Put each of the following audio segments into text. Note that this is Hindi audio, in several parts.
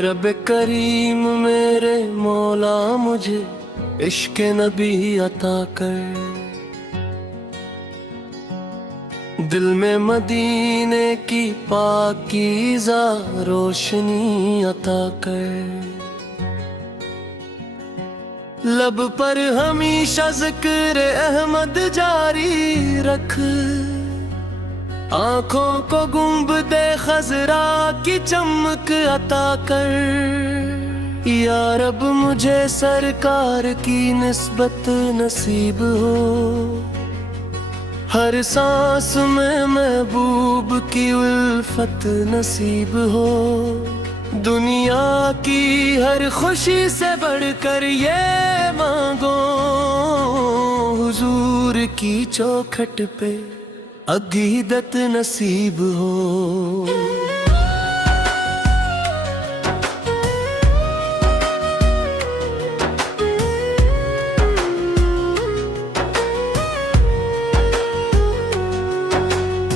रब करीम मेरे मौला मुझे इश्क नबी अता कर, दिल में मदीने की पाकीज़ा रोशनी अता कर। लब पर हमेशा ज़िक्र अहमद जारी रख, आँखों को गुंबदे खज़रा की चमक अता कर। या रब मुझे सरकार की निस्बत नसीब हो, हर सांस में महबूब की उल्फत नसीब हो। दुनिया की हर खुशी से बढ़कर ये मांगो, हुजूर की चौखट पे अक़ीदत नसीब हो।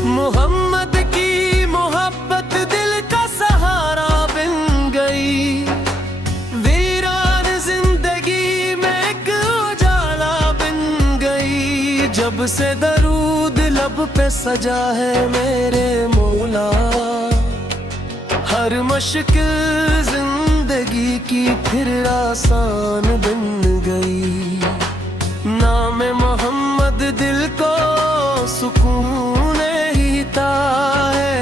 मोहम्मद की मोहब्बत दिल का सहारा बन गई, वीरान जिंदगी में एक उजाला बन गई। जब से दरूद लब पे सजा है मेरे मौला, हर मुश्किल जिंदगी की फिर आसान बन गई। नाम मोहम्मद दिल को सुकून देता है,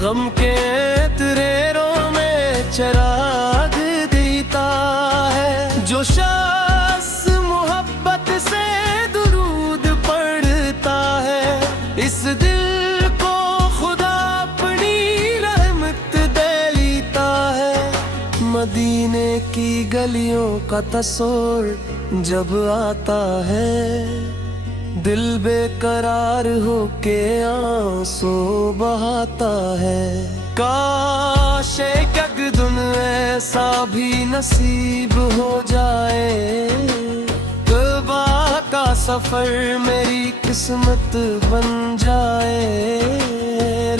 गम के तरेरों में चिराग देता है। जो शख्स मोहब्बत से दुरूद पढ़ता है, इस दिल को खुदा अपनी रहमत दे लेता है। मदीने की गलियों का तस्वीर जब आता है, दिल बेकरार होके आंसू बहाता है। काश एक दिन ऐसा भी नसीब हो जाए, तौबा का सफर मेरी किस्मत बन जाए।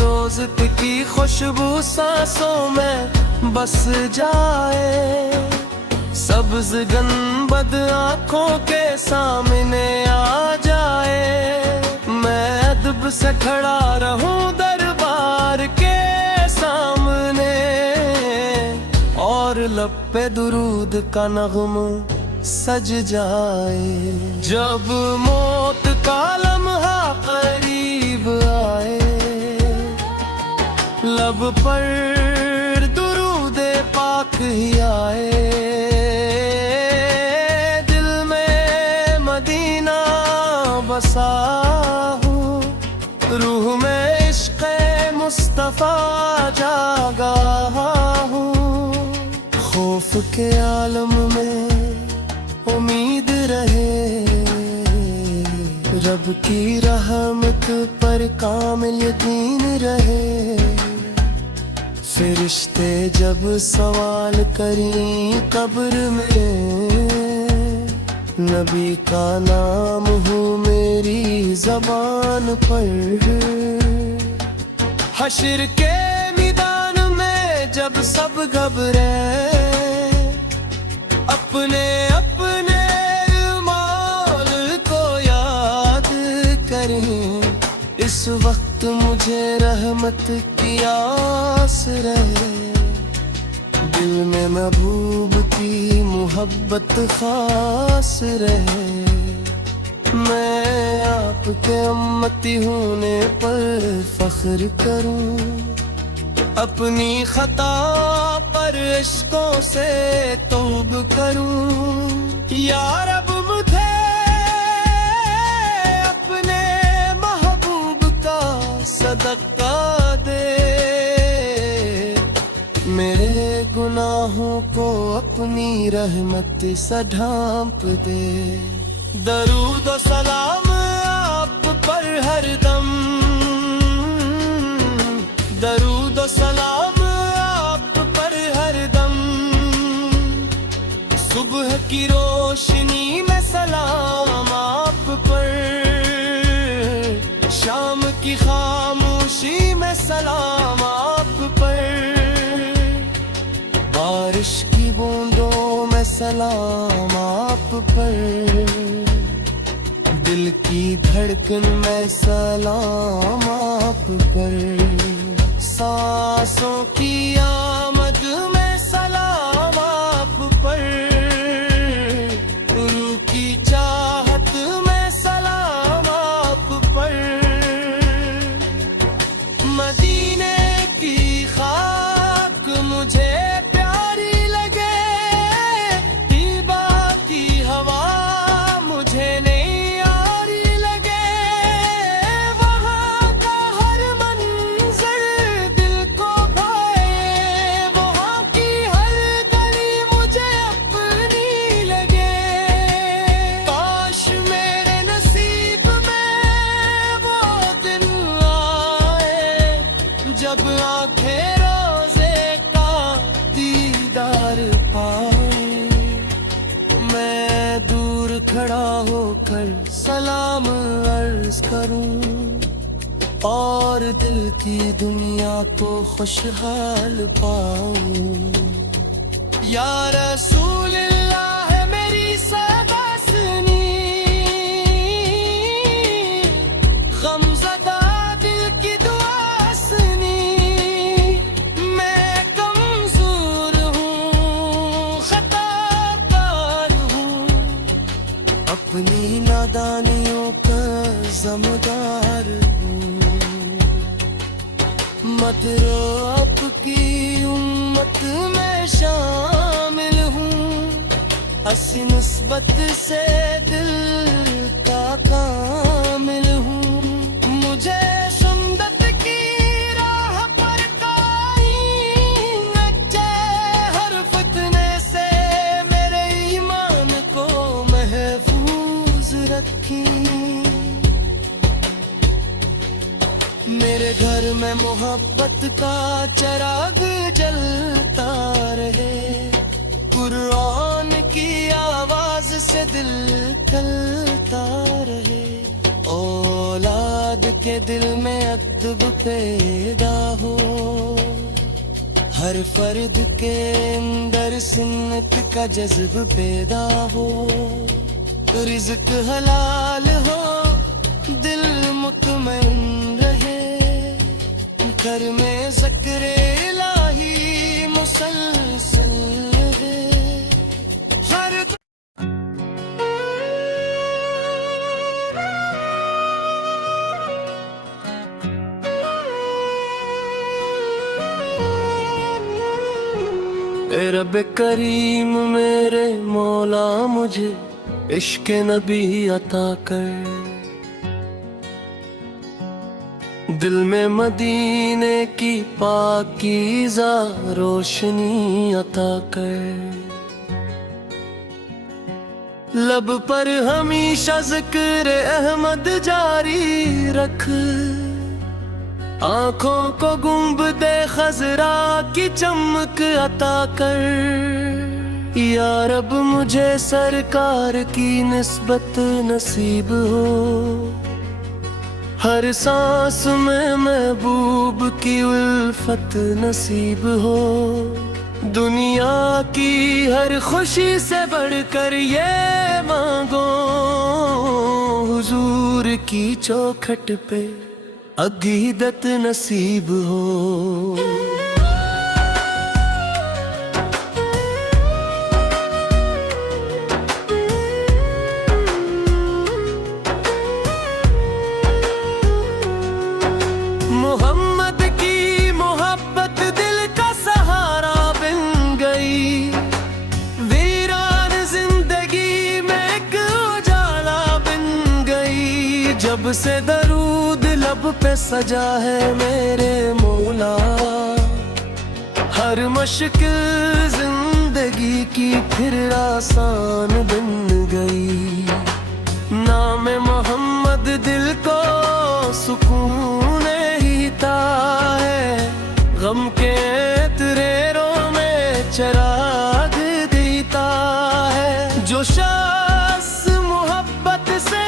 रोज़ की खुशबू सांसों में बस जाए, सब्ज़ गंबद आँखों के सामने आ जाए। मैं अदब से खड़ा रहूं दरबार के सामने, और लब पे दुरूद का नग़्मा सज जाए। जब मौत का लम्हा करीब आए, लब पर दुरूद पाक ही आए। बसा हूँ रूह में इश्क़ मुस्तफ़ा जागा हूँ। खौफ के आलम में उम्मीद रहे, रब की रहमत पर कामिल यकीन रहे। फरिश्ते जब सवाल करें कब्र में, नबी का नाम हो मेरी ज़बान पर। हश्र के मैदान में जब सब घबरे, अपने अपने मौल को याद करें। इस वक्त मुझे रहमत की आस रहे, दिल में महबूब की मोहब्बत खास रहे। मैं आपके उम्मती होने पर फख्र करूं, अपनी खता पर इश्कों से तौब करूं। या रब मुझे अपने महबूब का सदका दे, मेरे गुनाहों को अपनी रहमत से ढांप दे। दरूद और सलाम आप पर हरदम, दरूद और सलाम आप पर हरदम। सुबह की रोशनी में सलाम आप पर, शाम की खामोशी में सलाम आप पर। बारिश की बूंदों में सलाम आप पर, दिल की धड़कन में सलाम आप पर, सांसों की आमद में सलाम आप पर, रूह की चाहत में सलाम आप पर, मदीने की खाक मुझे प्यारी लगे, तीबा की हवा मुझे नहीं यारी लगे, वहाँ का हर मंजर दिल को भाए, वहाँ की हर गली मुझे अपनी लगे, काश मेरे नसीब में वो दिन आए जब आंखें रोज़े का दीदार पाए, मैं दूर खड़ा होकर सलाम अर्ज करूं और दिल की दुनिया को खुशहाल पाऊं। या रसूल अल्लाह है मेरी सबासनी, गमज़दा दिल की दुआ सुनी, मैं कमज़ोर हूँ, खताकार हूँ, अपनी नादानियों का ज़िम्मेदार हूँ, मत रो आपकी उम्मत में शामिल हूँ, हसी निस्बत से दिल का कामिल हूँ, मुझे सुन्नत की राह पर कायम रखे, हर फितने से मेरे ईमान को महफूज रखी, मेरे घर में मोहब्बत का चिराग जलता रहे, कुरान की आवाज से दिल खलता रहे, औलाद के दिल में अदब पैदा हो, हर फर्द के अंदर सुन्नत का जज्ब पैदा हो, रिज़्क हलाल हो, दिल मुतमईन रहे, घर में ज़िक्र इलाही मुसलसल रहे, हर ए रब करीम मेरे मौला मुझे इश्क नबी अता कर, दिल में मदीने की पाकीज़ा रोशनी अता कर, लब पर हमेशा ज़िक्र अहमद जारी रख, आँखों को गुंबदे खज़रा की चमक अता कर, या रब मुझे सरकार की निस्बत नसीब हो, हर सांस में महबूब की उल्फत नसीब हो, दुनिया की हर खुशी से बढ़कर ये मांगो, हुजूर की चौखट पे अक़ीदत नसीब हो। मोहम्मद की मोहब्बत दिल का सहारा बन गई, वीरान जिंदगी में एक उजाला बन गई, जब से दरूद लब पे सजा है मेरे मौला, हर मुश्किल जिंदगी की फिर आसान बन गई, नाम मोहम्मद दिल को सुकून देता है, गम के तरेरों में चिराग देता है, जो शख्स मोहब्बत से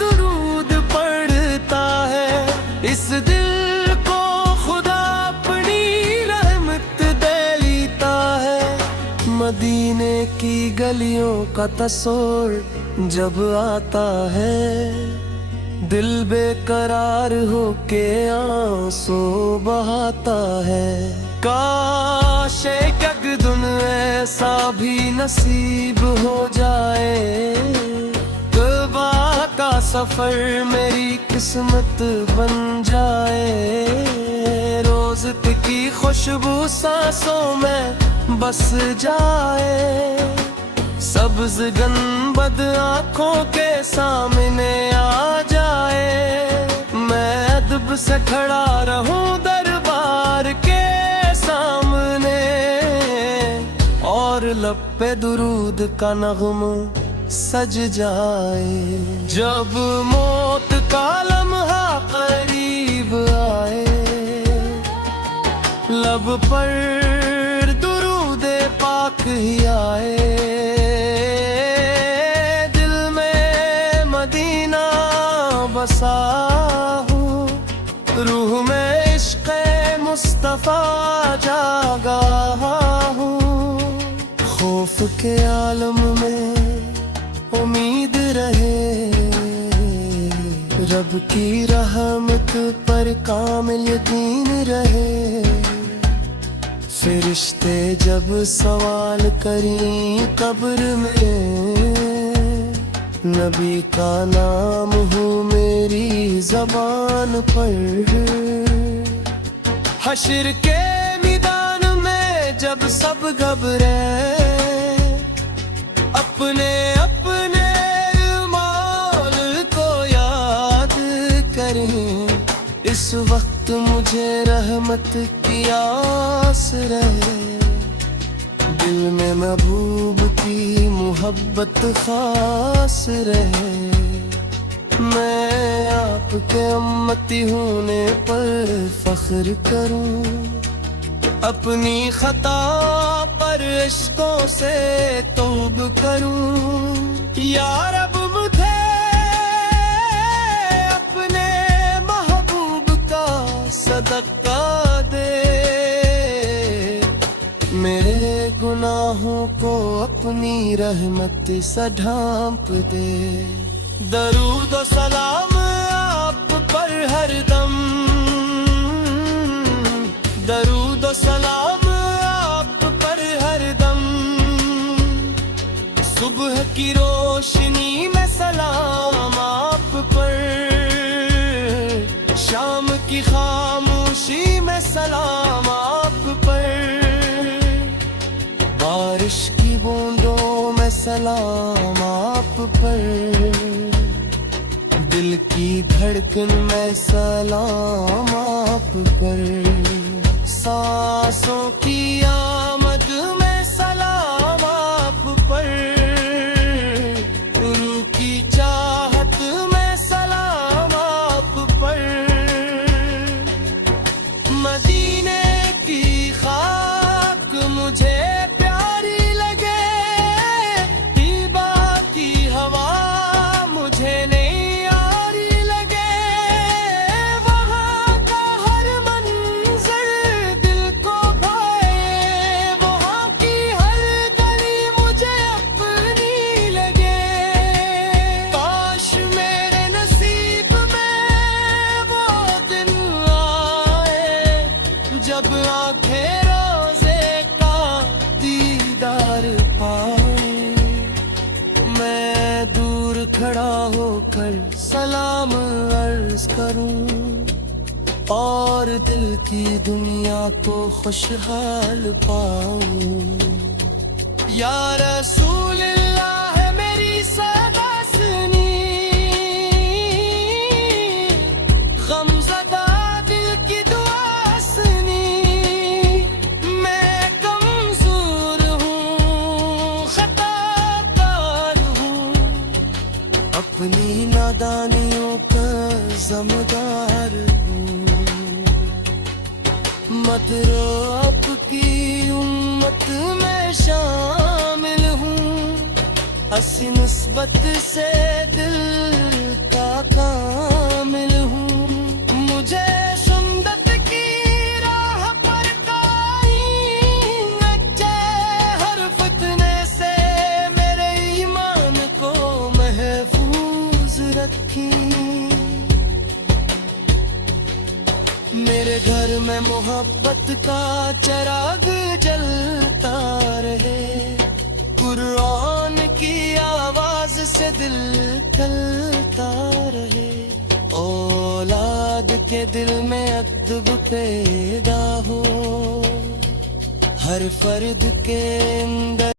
दुरूद पढ़ता है, इस दिल को खुदा अपनी रहमत दे लेता है, गलियों का तस्वर जब आता है, दिल बेकरार होके आंसू बहाता है। काश एक दिन ऐसा भी नसीब हो जाए, तौबा का सफर मेरी किस्मत बन जाए। रोज की खुशबू सांसों में बस जाए, सब्ज गंबद आँखों के सामने आ जाए। मैं अदब से खड़ा रहूं दरबार के सामने, और लब पे दुरूद का नग़्मा सज जाए। जब मौत का लम्हा करीब आए, लब पर दुरूदे पाक ही आए। दिल में मदीना बसा हूँ, रूह में इश्क़े मुस्तफ़ा जागा हूँ। खौफ के आलम में उम्मीद रहे, रब की रहमत पर कामिल यकीन रहे। फरिश्ते जब सवाल करें कब्र में, नबी का नाम हो मेरी ज़बान पर। हश्र के मैदान में जब सब घबरे, अपने अपने मौल को याद करें। इस वक्त मुझे रहमत की आस रहे, दिल में महबूब की मोहब्बत खास रहे। मैं आपके उम्मती होने पर फख्र करूं, अपनी खता पर इश्कों से तौब करूं। या रब मुझे अपने महबूब का सदका दे, मेरे गुनाहों को अपनी रहमत से ढांप दे। दरूद और सलाम आप पर हरदम, दरूद और सलाम आप पर हरदम। सुबह की रोशनी में सलाम आप पर, शाम की खामोशी में सलाम आप पर। बारिश की बूंदों में सलाम आप पर, दिल की धड़कन में सलाम आप पर। सांसों की आमद में सलाम आप पर, रूह की चाहत में सलाम आप पर। मदीने की खाक मुझे प्यारी लगे, तीबा की हवा मुझे नहीं यारी लगे। वहाँ का हर मंजर दिल को भाए, वहाँ की हर गली मुझे अपनी लगे। काश मेरे नसीब में वो दिन आए, जब आंखें रोज़े का दीदार पाए। मैं दूर खड़ा होकर सलाम अर्ज करूं, और दिल की दुनिया को खुशहाल पाऊं। या रसूल अल्लाह है मेरी सदा सुनी, गमज़दा दिल की दुआ सुनी। मैं कमज़ोर हूँ, खताकार हूँ, अपनी नादानियों का ज़िम्मेदार हूँ। मत रो आपकी उम्मत में शामिल हूँ, हसी निस्बत से दिल का कामिल हूँ। मुझे सुन्नत की राह पर कायम रखे, हर फितने से मेरे घर में मोहब्बत का चिराग जलता रहे, कुरान की आवाज से दिल खलता रहे। औलाद के दिल में अदब पैदा हो, हर फर्द के अंदर